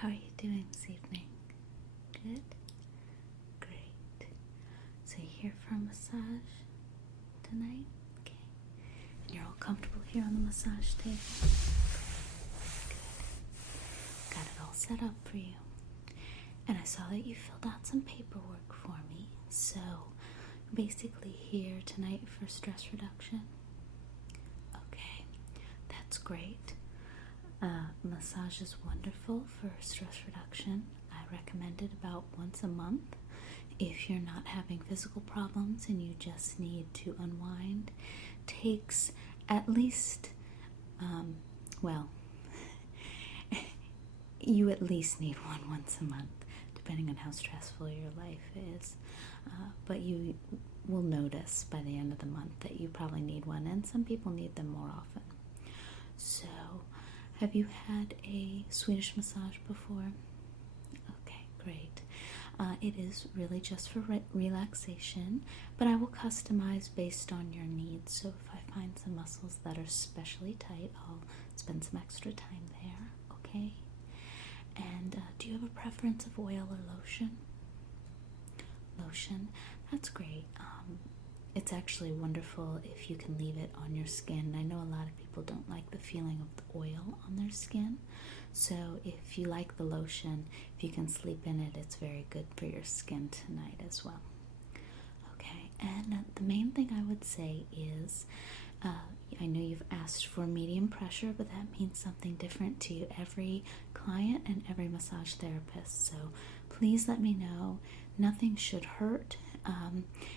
How are you doing this evening? Good? Great. So you're here for a massage tonight? Okay. And you're all comfortable here on the massage table? Good. Got it all set up for you. And I saw that you filled out some paperwork for me. So basically here tonight for stress reduction. Okay, that's great. Massage is wonderful for stress reduction. I recommend it about once a month. If you're not having physical problems and you just need to unwind, takes at least, you at least need one once a month, depending on how stressful your life is. But you will notice by the end of the month that you probably need one, and some people need them more often. So, have you had a Swedish massage before? Okay, great. It is really just for relaxation, but I will customize based on your needs. So if I find some muscles that are especially tight, I'll spend some extra time there, okay? And do you have a preference of oil or lotion? Lotion, that's great. It's actually wonderful if you can leave it on your skin. I know a lot of people don't like the feeling of the oil on their skin. So if you like the lotion, if you can sleep in it, it's very good for your skin tonight as well. Okay, and the main thing I would say is, I know you've asked for medium pressure, but that means something different to every client and every massage therapist. So please let me know. Nothing should hurt.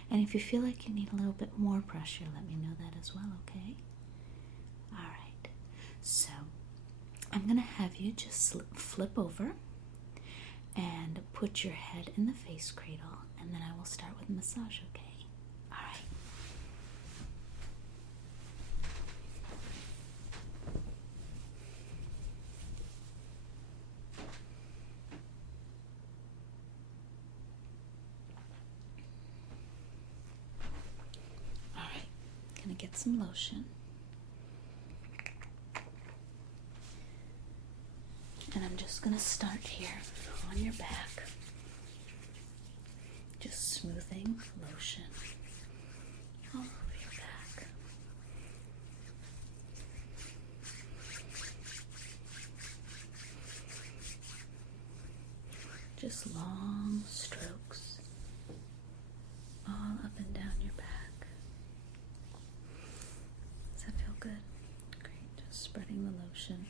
And if you feel like you need a little bit more pressure, let me know that as well, okay? All right. So I'm going to have you just flip over and put your head in the face cradle, and then I will start with massage, okay? All right. Gonna get some lotion, and I'm just gonna start here on your back, just smoothing lotion all over your back. Just long strokes all up and down your back. Does that feel good? Great. Just spreading the lotion.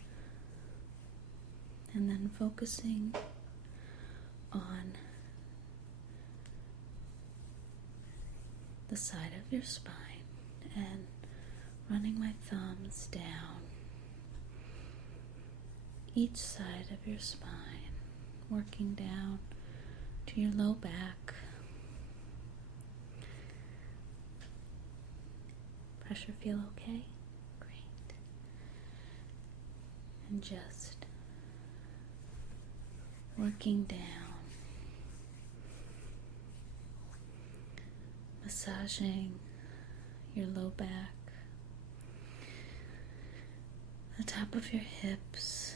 And then focusing on the side of your spine and running my thumbs down each side of your spine, working down to your low back. Pressure feel okay? Great. And just working down, massaging your low back, the top of your hips,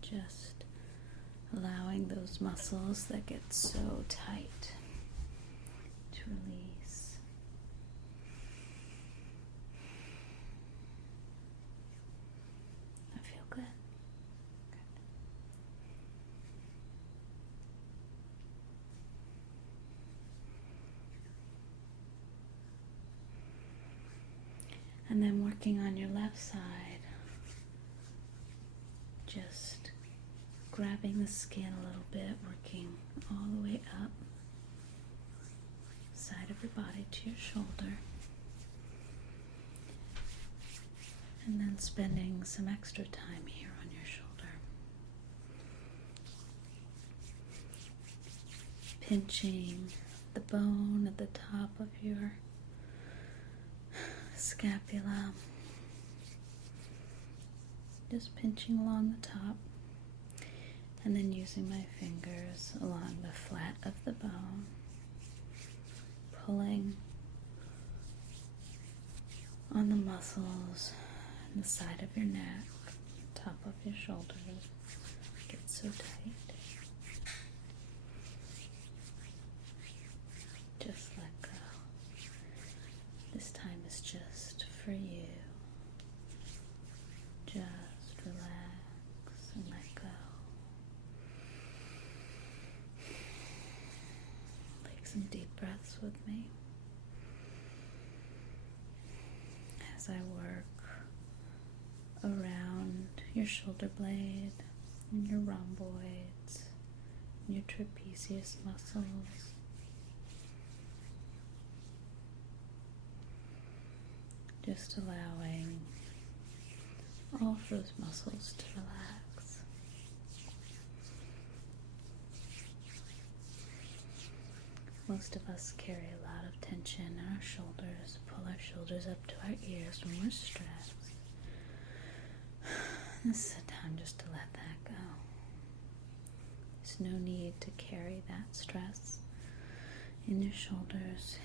just allowing those muscles that get so tight to release. I feel good. And then working on your left side, just grabbing the skin a little bit, working all the way up, side of your body to your shoulder, and then spending some extra time here on your shoulder, pinching the bone at the top of your scapula, just pinching along the top, and then using my fingers along the flat of the bone, pulling on the muscles on the side of your neck, top of your shoulders, gets so tight. Just let go. This time is just for you. Just relax and let go. Take some deep breaths with me as I work around your shoulder blade and your rhomboids and your trapezius muscles. Just allowing all of those muscles to relax. Most of us carry a lot of tension in our shoulders, pull our shoulders up to our ears when we're stressed. This is a time just to let that go. There's no need to carry that stress in your shoulders.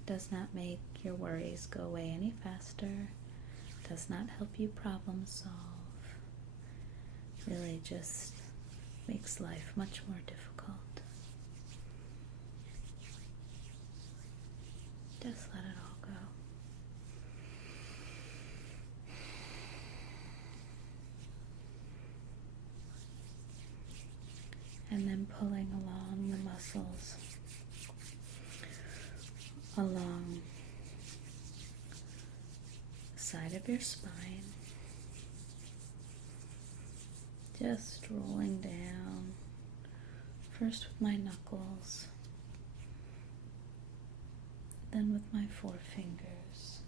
It does not make your worries go away any faster. It does not help you problem solve. It really just makes life much more difficult. Just let it all go. And then pulling along the muscles along the side of your spine. Just rolling down, first with my knuckles, then with my forefingers.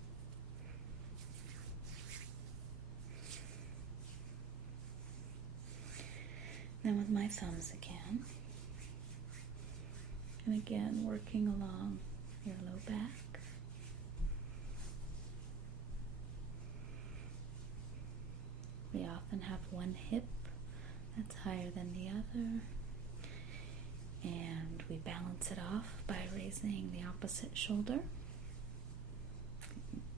Then with my thumbs again. And again, working along your low back. We often have one hip that's higher than the other. And we balance it off by raising the opposite shoulder.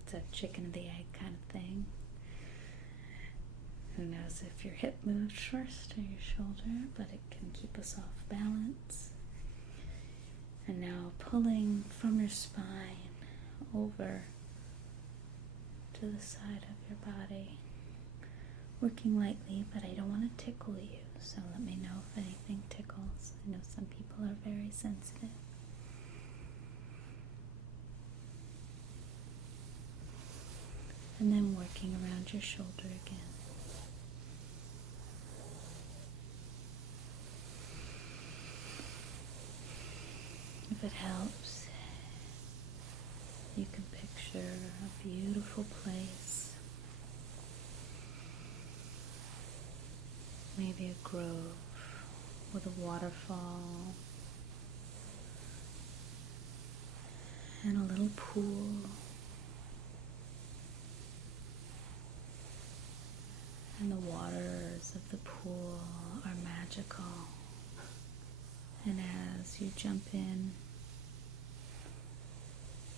It's a chicken and the egg kind of thing. Who knows if your hip moves first or your shoulder, but it can keep us off balance. And now pulling from your spine over to the side of your body. Working lightly, but I don't want to tickle you, so let me know if anything tickles. I know some people are very sensitive. And then working around your shoulder again. If it helps, you can picture a beautiful place. Maybe a grove with a waterfall and a little pool. And the waters of the pool are magical. And as you jump in,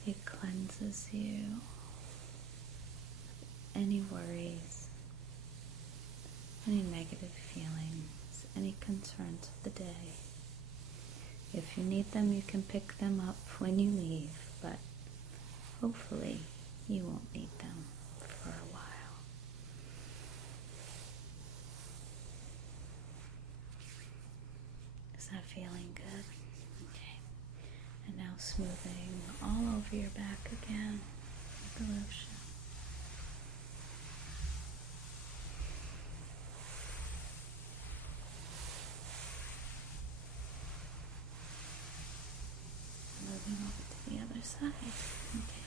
it cleanses you of any worries, any negative feelings, any concerns of the day. If you need them, you can pick them up when you leave, but hopefully you won't need them for a while. Is that feeling good? Okay. And now smoothing all over your back again with the lotion. Moving over to the other side. Okay.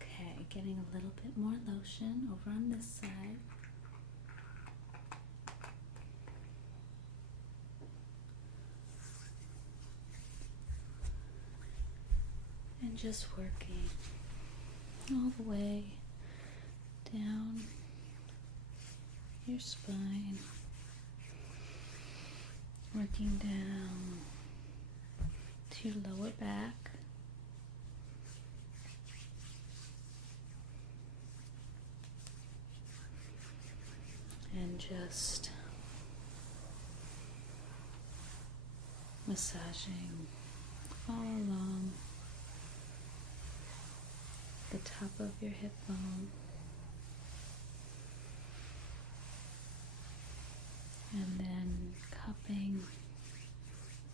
Okay, getting a little bit more lotion over on this side. And just working all the way down your spine, Working down to your lower back. And just massaging all along the top of your hip bone. And then cupping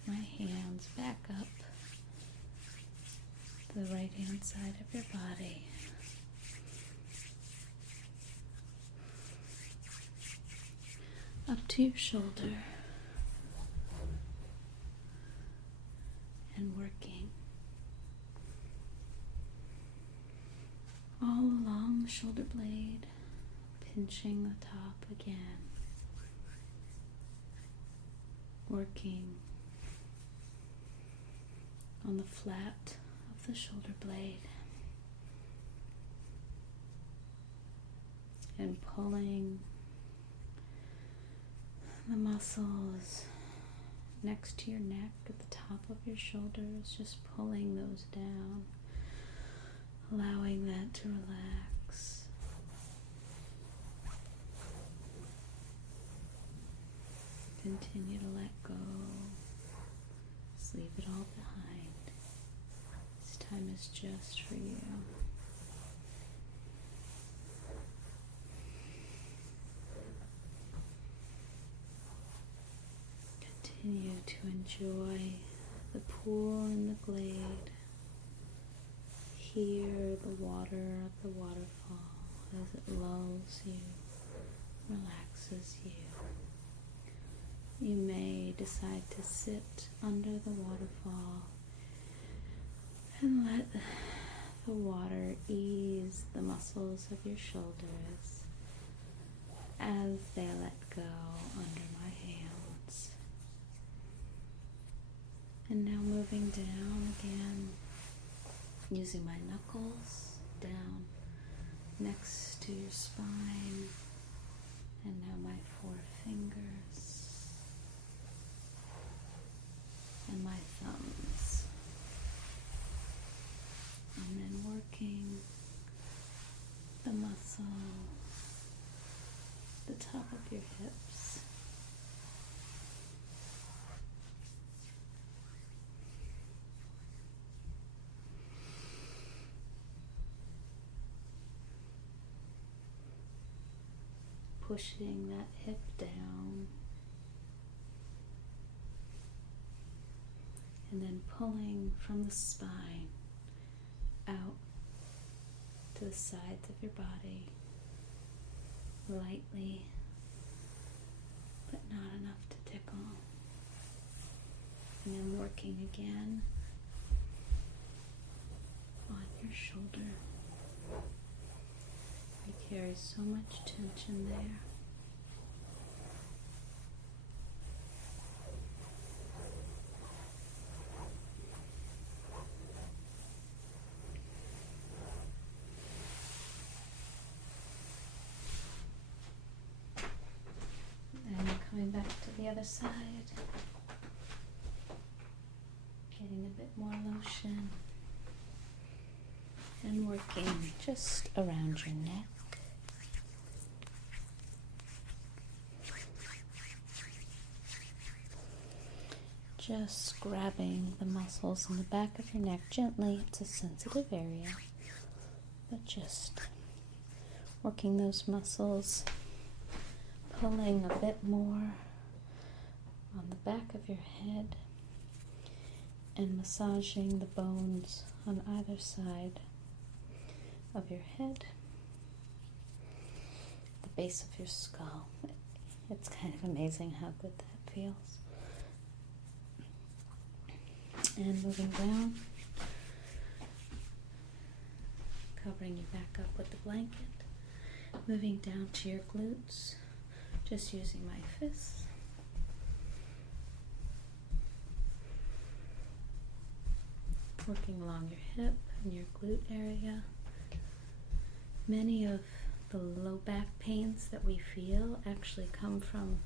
my hands back up the right hand side of your body. Up to your shoulder. And working all along the shoulder blade, pinching the top again. Working on the flat of the shoulder blade and pulling the muscles next to your neck at the top of your shoulders, just pulling those down, allowing that to relax. Continue to let go. Just leave it all behind. This time is just for you. Continue to enjoy the pool and the glade. Hear the water of the waterfall as it lulls you, relaxes you. You may decide to sit under the waterfall and let the water ease the muscles of your shoulders as they let go under my hands. And now moving down again, using my knuckles down next to your spine, and now my forefingers and my thumbs, and then working the muscle, the top of your hips, pushing that hip down, and then pulling from the spine out to the sides of your body, lightly, but not enough to tickle. And then working again on your shoulder. You carry so much tension there. Coming back to the other side, getting a bit more lotion, and working just around your neck. Just grabbing the muscles in the back of your neck gently. It's a sensitive area, but just working those muscles, pulling a bit more on the back of your head and massaging the bones on either side of your head, the base of your skull. It's kind of amazing how good that feels. And moving down, covering you back up with the blanket, moving down to your glutes, just using my fists. Working along your hip and your glute area. Many of the low back pains that we feel actually come from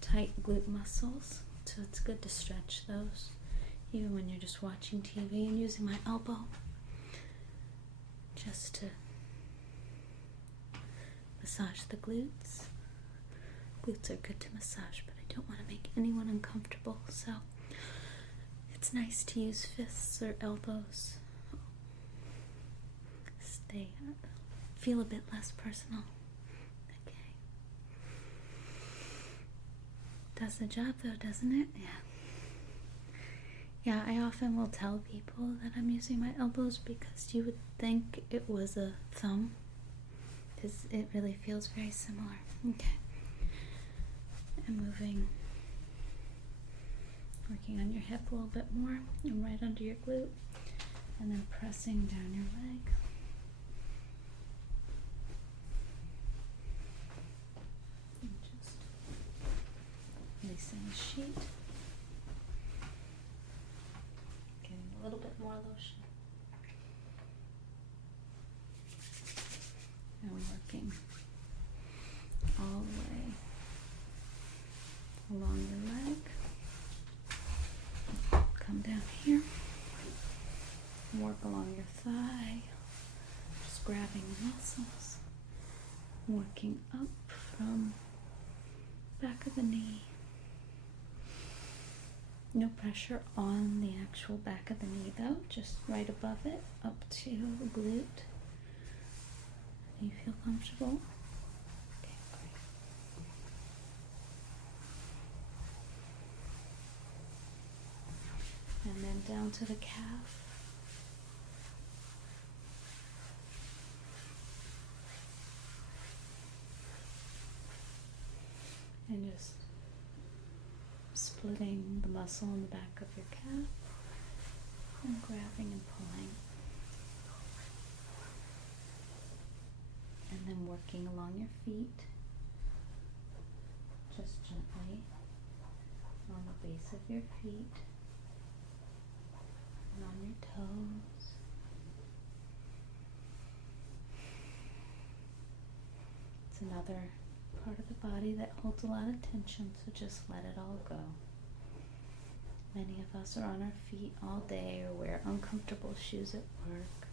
tight glute muscles. So it's good to stretch those, even when you're just watching TV, and using my elbow just to massage the glutes. Glutes are good to massage, but I don't want to make anyone uncomfortable, so it's nice to use fists or elbows. Feel a bit less personal. Okay. Does the job though, doesn't it? Yeah. Yeah, I often will tell people that I'm using my elbows because you would think it was a thumb, because it really feels very similar. Okay. And working on your hip a little bit more, and right under your glute, and then pressing down your leg. And just releasing the sheet. Getting a little bit more lotion. And working all the way along your leg. Come down here. Work along your thigh. Just grabbing the muscles. Working up from back of the knee. No pressure on the actual back of the knee though, just right above it, up to the glute. Do you feel comfortable? Okay, great. And then down to the calf. And just splitting the muscle in the back of your calf and grabbing and pulling. And then working along your feet, just gently on the base of your feet and on your toes. It's another part of the body that holds a lot of tension, so just let it all go. Many of us are on our feet all day or wear uncomfortable shoes at work.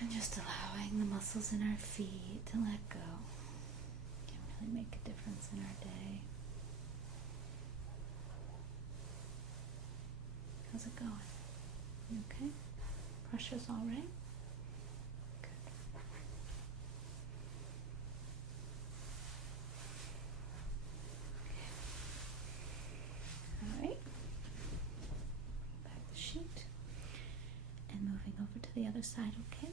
And just allowing the muscles in our feet to let go can really make a difference in our day. How's it going? You okay? Pressure's all right? Good. All right. Back the sheet and moving over to the other side, okay?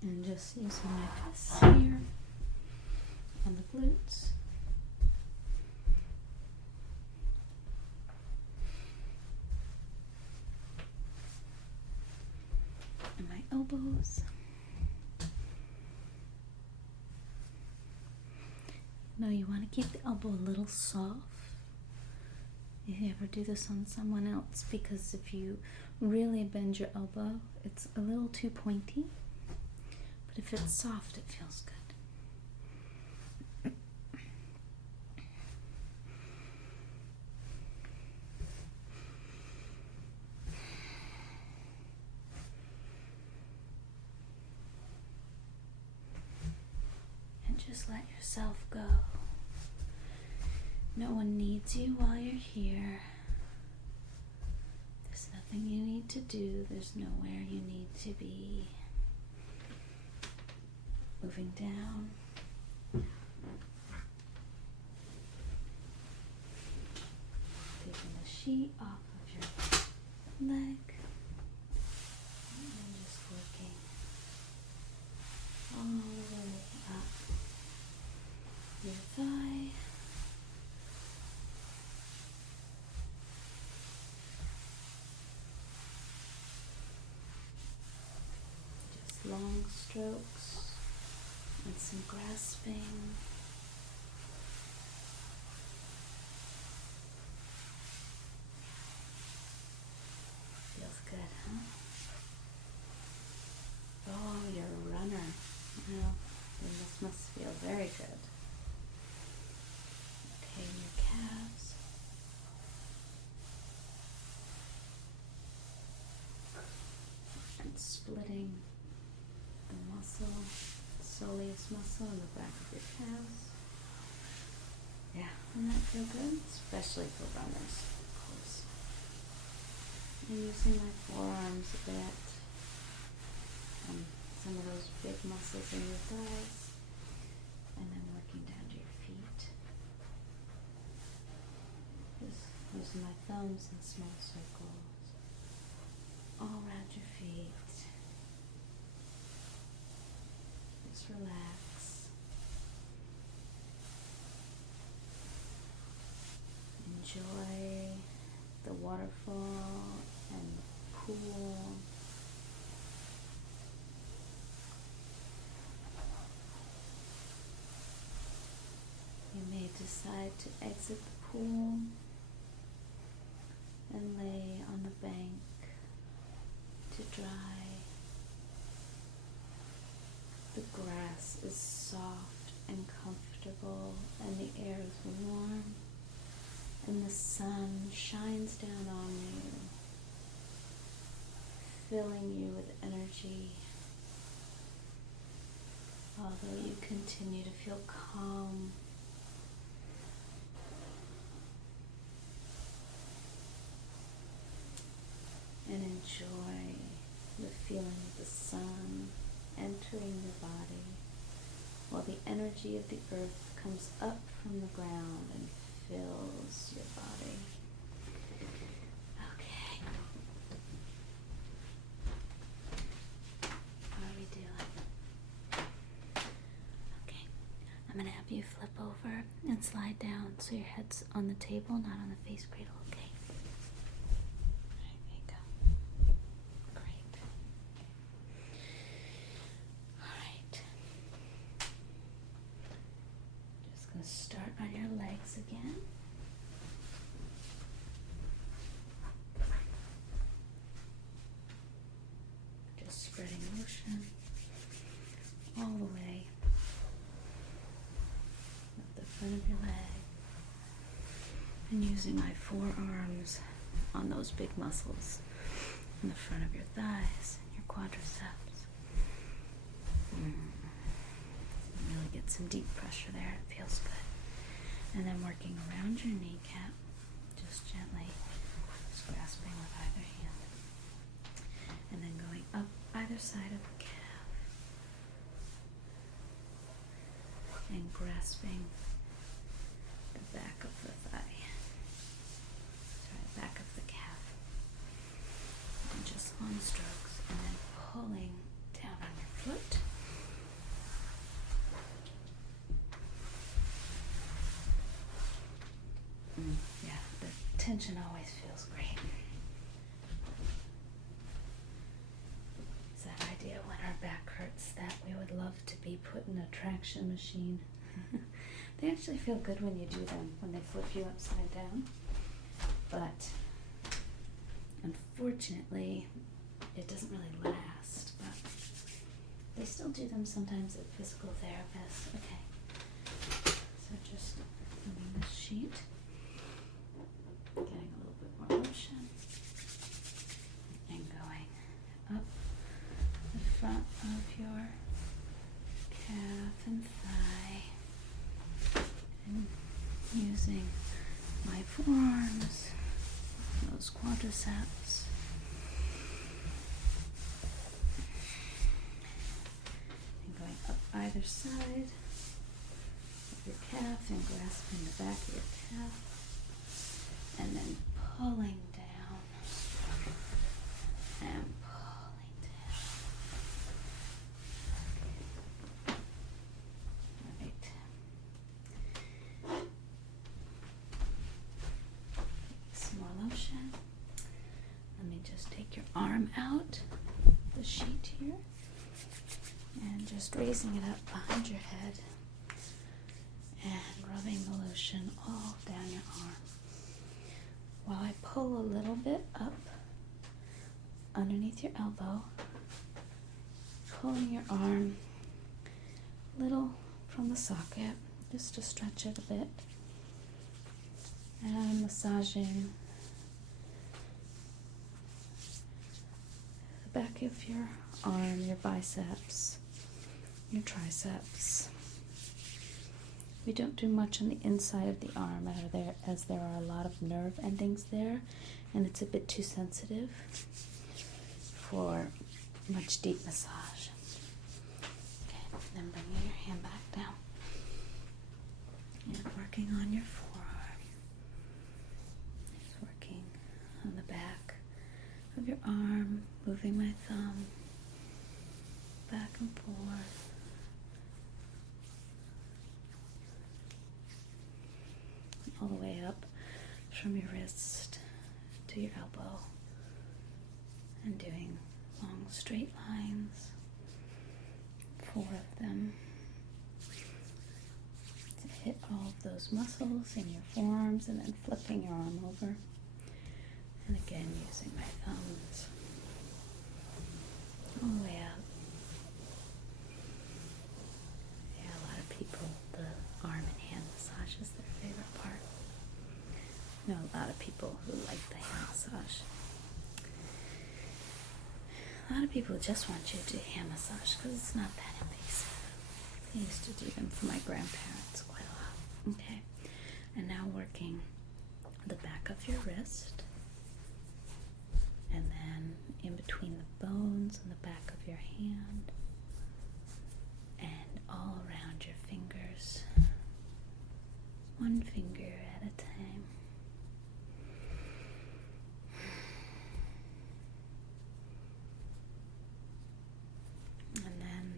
And just using my fists here on the glutes. And my elbows. No, you want to keep the elbow a little soft. If you ever do this on someone else, because if you really bend your elbow, it's a little too pointy. But if it's soft, it feels good. And just let yourself go. No one needs you while you're here. There's nothing you need to do. There's nowhere you need to be. Moving down. Taking the sheet off of your leg. And then just working all the way up your thigh. Just long strokes. And some grasping. Feels good, huh? this muscle in the back of your calves. Yeah, doesn't that feel good? Especially for runners, of course. I'm using my forearms a bit. Some of those big muscles in your thighs. And then working down to your feet. Just using my thumbs in small circles all around your feet. Just relax. Enjoy the waterfall and the pool. You may decide to exit the pool and lay on the bank to dry. The grass is soft and comfortable, and the air is warm, and the sun shines down on you, filling you with energy, although you continue to feel calm. And enjoy the feeling of the sun entering your body, while the energy of the earth comes up from the ground and fills your body. Okay. How are we doing? Okay. I'm going to have you flip over and slide down so your head's on the table, not on the face cradle, okay? Start on your legs again. Just spreading motion all the way up the front of your leg, and using my forearms on those big muscles in the front of your thighs and your quadriceps. Really get some deep pressure there. It feels good. And then working around your kneecap, just gently, just grasping with either hand. And then going up either side of the calf. And grasping the back of the thigh. Sorry, back of the calf. And just long strokes. And then pulling down on your foot. Yeah, the tension always feels great. It's that idea when our back hurts that we would love to be put in a traction machine. They actually feel good when you do them, when they flip you upside down. But unfortunately, it doesn't really last. But they still do them sometimes at physical therapists. Okay, so just moving this sheet. Getting a little bit more motion and going up the front of your calf and thigh, and using my forearms, those quadriceps, and going up either side of your calf and grasping the back of your calf. And then pulling down and pulling down. Right. Some more lotion. Let me just take your arm out, the sheet here, and just raising it up behind your head and rubbing the lotion all down your arm. While I pull a little bit up underneath your elbow, pulling your arm a little from the socket, just to stretch it a bit, and massaging the back of your arm, your biceps, your triceps. We don't do much on the inside of the arm as there are a lot of nerve endings there, and it's a bit too sensitive for much deep massage. Okay, then bringing your hand back down and working on your forearm. Just working on the back of your arm, moving my thumb back and forth. All the way up from your wrist to your elbow, and doing long straight lines, 4 of them, to hit all of those muscles in your forearms, and then flipping your arm over, and again using my thumbs all the way up. Yeah, a lot of people, the arm and hand massage is their favorite part. I know a lot of people who like the hand massage. A lot of people just want you to do hand massage because it's not that invasive. I used to do them for my grandparents quite a lot. Okay, and now working the back of your wrist, and then in between the bones and the back of your hand, and all around your fingers, one finger at a time. And then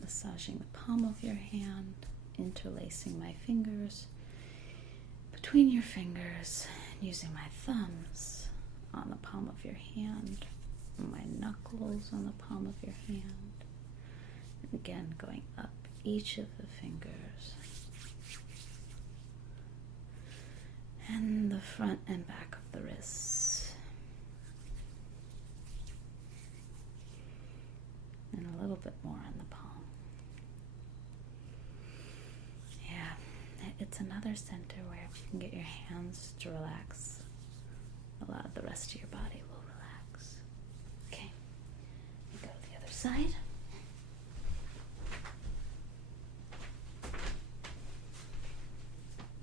massaging the palm of your hand, interlacing my fingers between your fingers, and using my thumbs on the palm of your hand, and my knuckles on the palm of your hand, and again going up each of the fingers, and the front and back of the wrists, and a little bit more on the palm. Yeah, it's another center where if you can get your hands to relax, a lot of the rest of your body will relax. Okay, and go to the other side.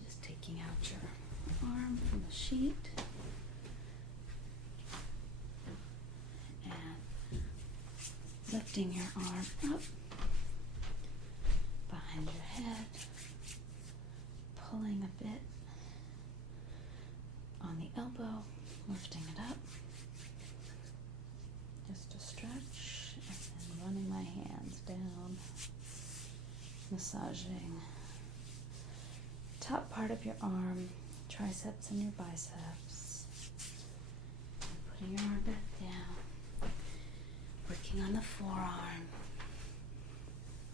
Just taking out your arm from the sheet. And lifting your arm up behind your head, pulling a bit on the elbow, lifting it up, just a stretch, and then running my hands down, massaging top part of your arm, triceps and your biceps, and putting your arm back down, working on the forearm,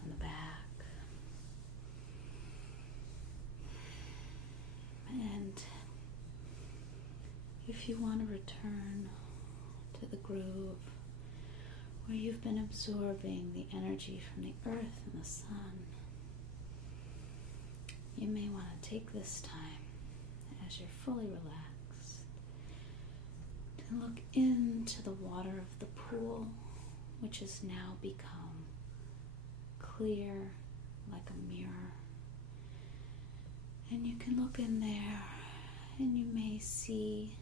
on the back, and if you want to return to the groove where you've been absorbing the energy from the earth and the sun, you may want to take this time, as you're fully relaxed, to look into the water of the pool, which has now become clear like a mirror. And you can look in there and you may see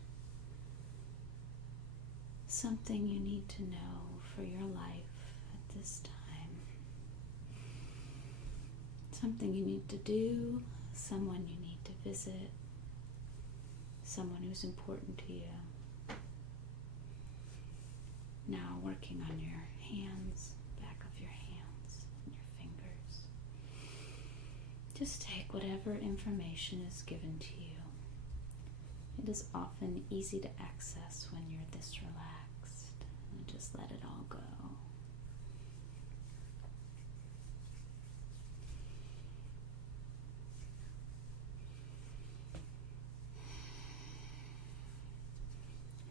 something you need to know for your life at this time. Something you need to do, someone you need to visit, someone who's important to you. Now working on your hands, back of your hands, and your fingers. Just take whatever information is given to you. It is often easy to access when you're this relaxed, and just let it all go.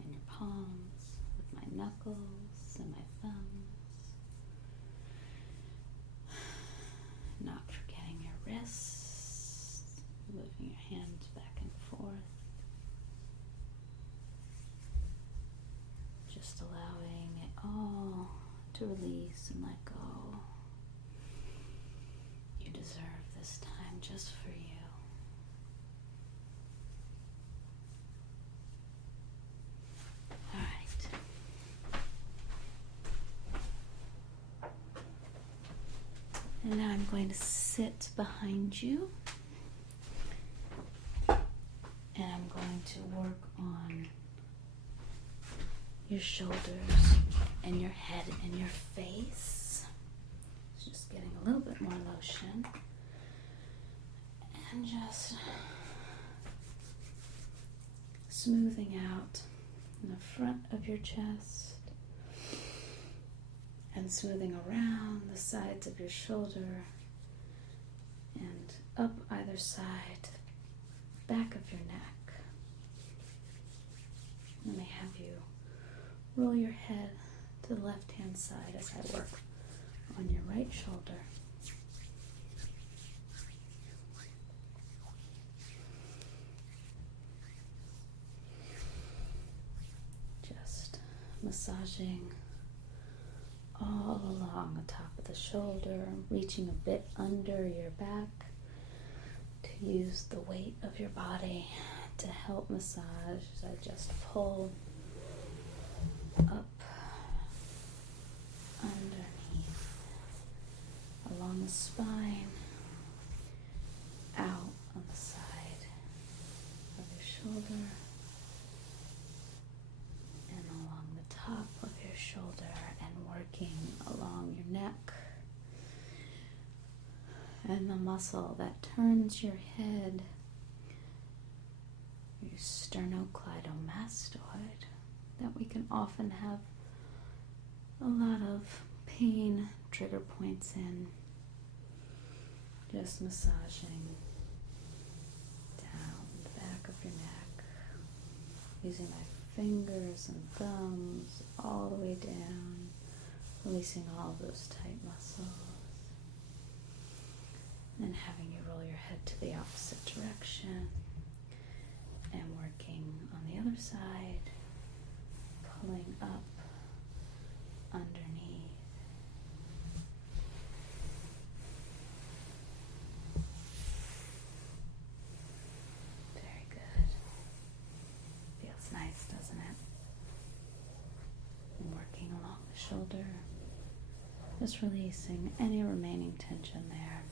And your palms with my knuckles and my thumbs. Not forgetting your wrists, moving your hands back and forth. Just allowing it all to release and let go. just for you. All right. And now I'm going to sit behind you. And I'm going to work on your shoulders and your head and your face. Just getting a little bit more lotion. And just smoothing out in the front of your chest. And smoothing around the sides of your shoulder. And up either side, back of your neck. Let me have you roll your head to the left-hand side as I work on your right shoulder. Just massaging all along the top of the shoulder, reaching a bit under your back to use the weight of your body to help massage as I just pull up underneath, along the spine, out on the side of your shoulder, and along the top of your shoulder, and working along your neck and the muscle that turns your head, your sternocleidomastoid, that we can often have a lot of pain trigger points in. Just massaging down the back of your neck, using my fingers and thumbs all the way down, releasing all those tight muscles. And having you roll your head to the opposite direction and working on the other side, pulling up underneath. Very good. Feels nice, doesn't it? And working along the shoulder, just releasing any remaining tension there.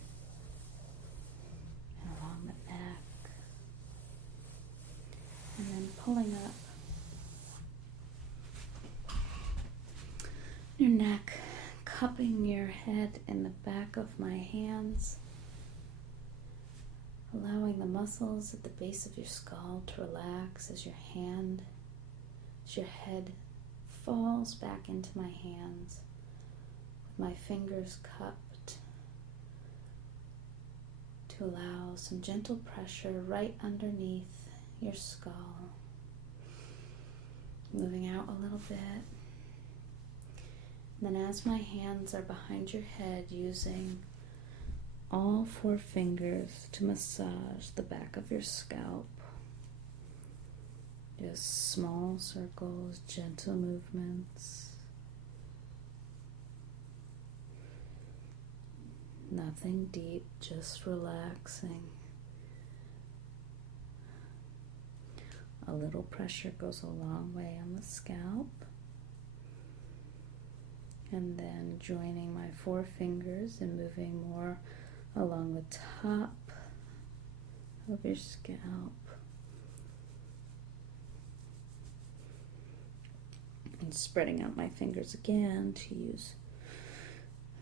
Along the neck, and then pulling up your neck, cupping your head in the back of my hands, allowing the muscles at the base of your skull to relax as your head falls back into my hands, with my fingers cupped, to allow some gentle pressure right underneath your skull. Moving out a little bit. And then as my hands are behind your head, using all 4 fingers to massage the back of your scalp. Just small circles, gentle movements. Nothing deep, just relaxing. A little pressure goes a long way on the scalp. And then joining my 4 fingers and moving more along the top of your scalp. And spreading out my fingers again to use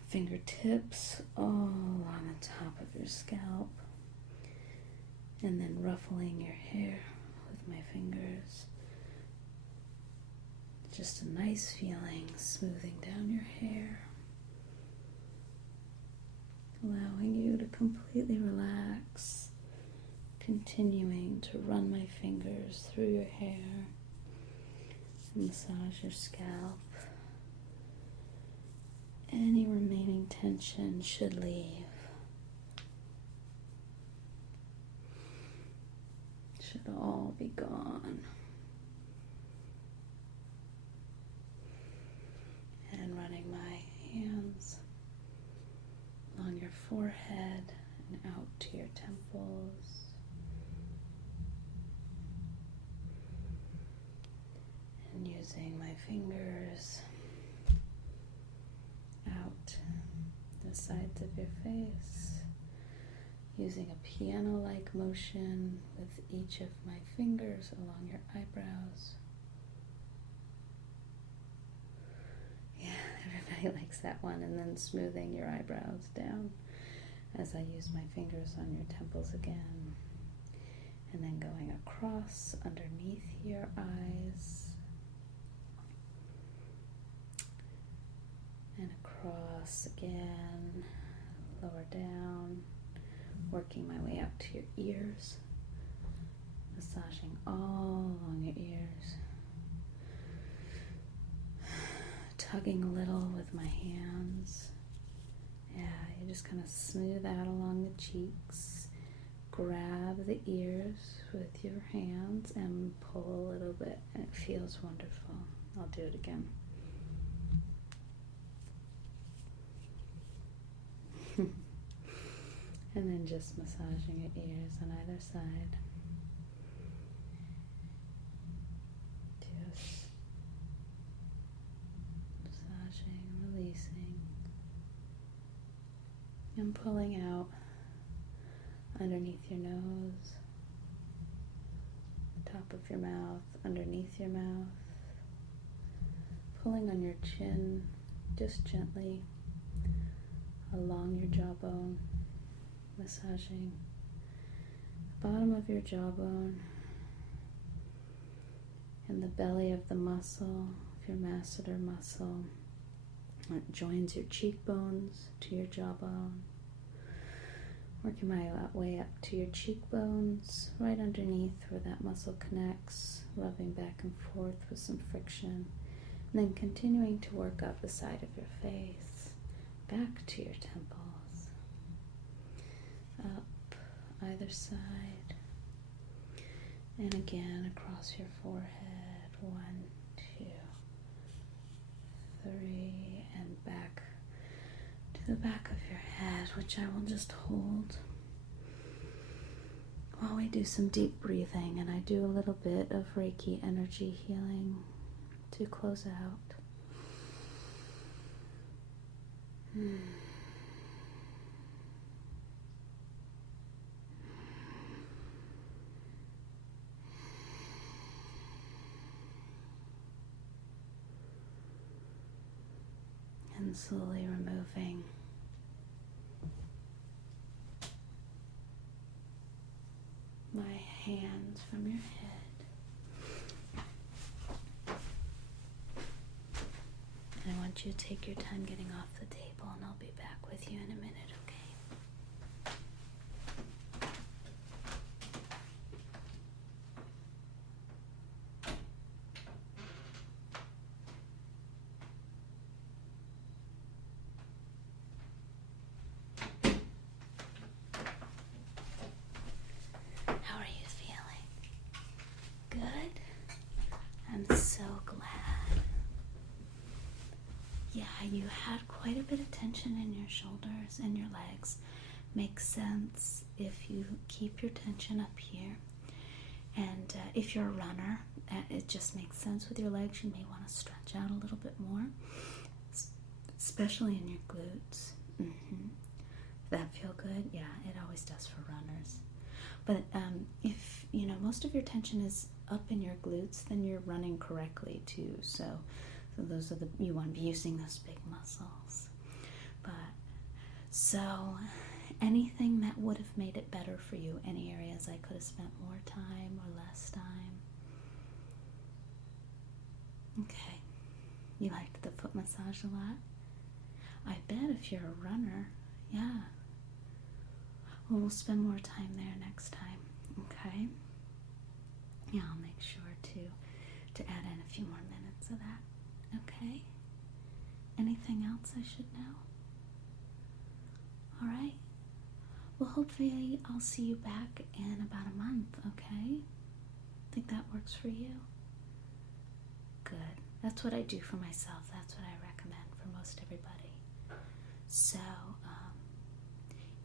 fingertips all on the top of your scalp, and then ruffling your hair with my fingers. Just a nice feeling, smoothing down your hair, allowing you to completely relax, continuing to run my fingers through your hair and massage your scalp. Any remaining tension should leave. Should all be gone. And running my hands along your forehead and out to your temples. fingers out the sides of your face, using a piano-like motion with each of my fingers along your eyebrows. Yeah, everybody likes that one. And then smoothing your eyebrows down as I use my fingers on your temples again. And then going across underneath your eyes. And across again, lower down, working my way up to your ears, massaging all along your ears, tugging a little with my hands. Yeah, you just kind of smooth out along the cheeks, grab the ears with your hands and pull a little bit, and it feels wonderful. I'll do it again. And then just massaging your ears on either side. Just massaging, releasing, and pulling out underneath your nose, the top of your mouth, underneath your mouth, pulling on your chin, just gently along your jawbone, massaging the bottom of your jawbone and the belly of the muscle, of your masseter muscle that joins your cheekbones to your jawbone. Working my way up to your cheekbones, right underneath where that muscle connects, rubbing back and forth with some friction, and then continuing to work up the side of your face, back to your temples, up either side, and again across your forehead. 1, 2, 3, and back to the back of your head, which I will just hold while we do some deep breathing, and I do a little bit of Reiki energy healing to close out. And slowly removing my hands from your head. And I want you to take your time getting off the table, and I'll be back with you in a minute, okay? How are you feeling? Good? I'm so glad. Yeah, you had quite a bit of tension in your shoulders and your legs. Makes sense if you keep your tension up here. And if you're a runner, it just makes sense with your legs. You may want to stretch out a little bit more, especially in your glutes. That feel good? Yeah, it always does for runners. But if, most of your tension is up in your glutes, then you're running correctly too. So those are you want to be using those big muscles. But so anything that would have made it better for you, any areas I could have spent more time or less time? Okay. You liked the foot massage a lot? I bet if you're a runner, yeah. Well, we'll spend more time there next time, okay? Yeah, I'll make sure to add in a few more minutes of that, okay? Anything else I should know? All right. Well, hopefully I'll see you back in about a month, okay? Think that works for you? Good. That's what I do for myself. That's what I recommend for most everybody. So,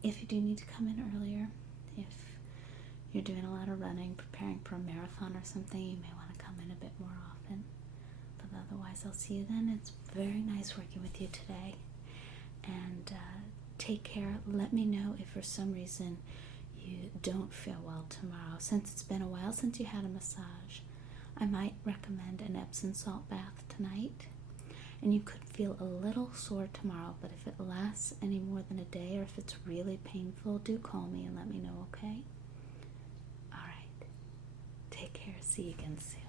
if you do need to come in earlier, if you're doing a lot of running, preparing for a marathon or something, you may want to come in a bit more often. But otherwise, Otherwise, I'll see you then. It's very nice working with you today. And take care. Let me know if for some reason you don't feel well tomorrow. Since it's been a while since you had a massage, I might recommend an Epsom salt bath tonight. And you could feel a little sore tomorrow, but if it lasts any more than a day or if it's really painful, do call me and let me know, okay? All right. Take care. See you again soon.